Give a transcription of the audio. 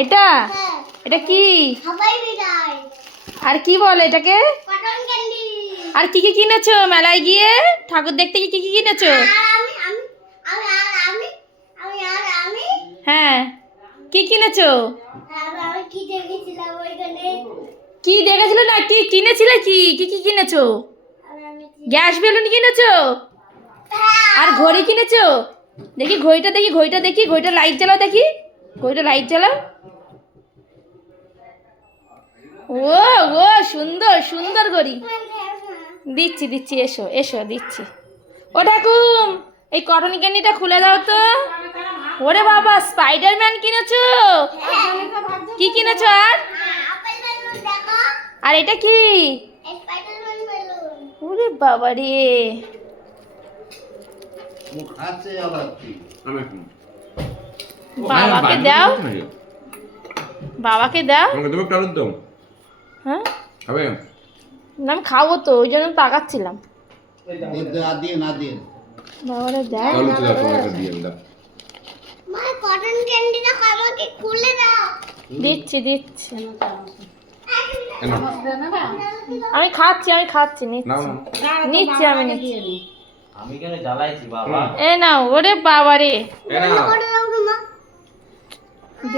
এটা এটা কি? আর কি বলে এটাকে? আর কি কি কিনেছো মেলায় গিয়ে? ঠাকুর দেখতে কি কি কিনেছো? হ্যাঁ, কি কিনেছো? কি দেখেছিল না, কি কিনেছিলে? কি কি কি কিনেছো? গ্যাস বেলুন কিনেছো? আর ঘড়ি কিনেছো? দেখি ঘড়িটা, দেখি ঘড়িটা, দেখি ঘড়িটা লাইট জ্বালাও, দেখি ঘড়িটা লাইট জ্বালাও। ও ও সুন্দর সুন্দর ঘড়ি। দিচ্ছি দিচ্ছি, এসো এসো দিচ্ছি। ও ঠাকুম, এই কটন ক্যান্ডিটা খুলে দাও তো। ওরে বাবা, স্পাইডারম্যান কিনেছো? কি কিনেছো? আর আর এটা কি? ওরে বাবা রে, বাবাকে দাও, বাবাকে দাও। হ্যাঁ না, আমি খাবো তো, ওই জন্য তাকাচ্ছিলাম। বাবারে দাও। দিচ্ছি দিচ্ছি, আমি খাচ্ছি, আমি খাচ্ছি, নিচ্ছি নিচ্ছি, আমি নিচ্ছি। আমি কেন জ্বালাইছি বাবা? এ নাও, ওরে বাবা রে।